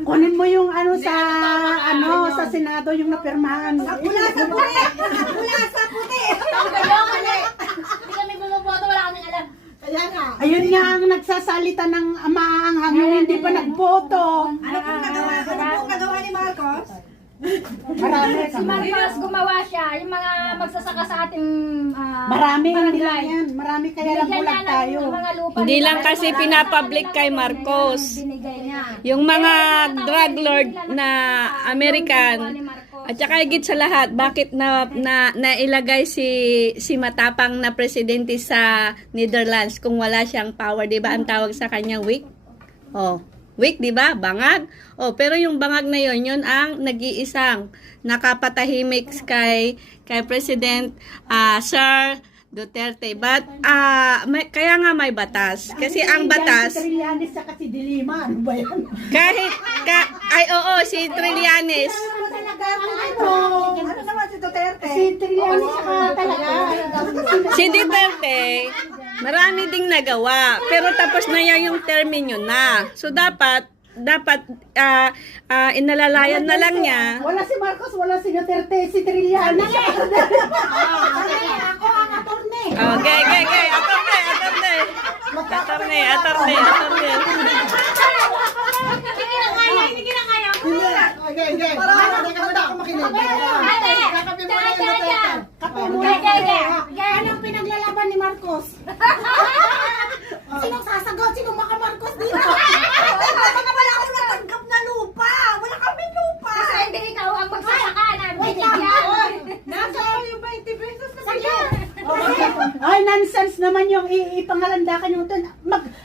Kunin mo yung ano sa Senado yung napirmahan. Pula sa puti! Pula sa puti! Hindi kami bumoboto, wala kaming alam. Kaya nga. Ayun nga ang nagsasalita ng maanghang yung hindi pa nagboto. Ano pong nagawa ni Marcos? Marami. Si Marcos gumawa siya, yung mga magsasaka sa ating Marami, hindi lang barangay. yan. Marami kaya lang Binigyan bulag niya tayo. ng mga lupa Hindi nila. lang kasi Wala pinapublic sa kay kanila Marcos. binigay niya. Yung mga Pero drug lord nila na nakita American, yung ginawa ni Marcos. at saka higit sa lahat, bakit nailagay si matapang na presidente sa Netherlands kung wala siyang power, 'di ba? Ang tawag sa kanya weak. Oh, weak, 'di ba? Bangag. Oh, pero yung bangag na 'yon ang nag-iisang nakapatahimik kay President Sir Duterte. But kaya nga may batas. Kasi ang batas Si Trillanes sa si Dilima. Ano ba yan? kahit si Trillanes. Ano naman si Duterte? Si Trillanes sa talaga. Si Duterte, marami ding nagawa. Pero tapos na yan yung termino na. So dapat inalalayan na lang niya. Wala si Marcos, wala si Duterte, si Trillanes. Ako ang attorney. Okay. Attorney. Hindi. Para ako makinig. Kakapi mo na yung Duterte. Kape muna. Anong pinaglalaban ni Marcos? Sinong sasagot? Sinong maka-Marcos dito? Baka wala akong natanggap na lupa. Wala kami lupa. Kasi hindi ikaw ang magsasaka na Wait binigyan. Nasa yung 20 pesos na Ay, nonsense naman yung ipangalandakan yung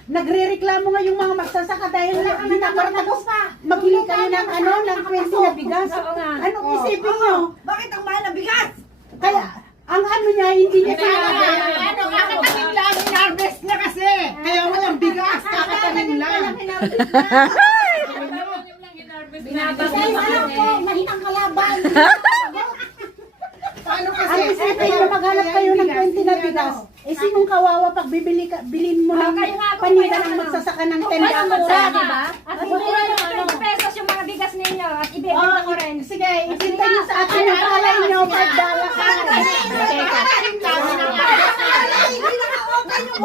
nagre-reklamo nga yung mga magsasaka dahil hindi na tapos magbili kayo ng ng 20 na bigas. Oo nga. Anong isipin nyo? Bakit ang mahal na bigas? Kaya, ang niya, hindi niya sinabi. Kakatanim lang, in-harvest na kasi. Kaya walang bigas, kakatanim lang. Binabagay mo. Mahinang kalaban. Paano kasi? Ang isipin nyo, maghanap kayo ng 20 na bigas. Eh, sinong kawawa pag bilhin mo ng Kayo nga, kung panida may ng magsasaka ng Kung 10 may na mura, di ba? At bibili ng 20 pesos yung mga bigas ninyo at ibebenta ko rin. Sige, ibinta nyo sa akin yung palay nyo, $5 ka. Teka. Hindi na ka-open yung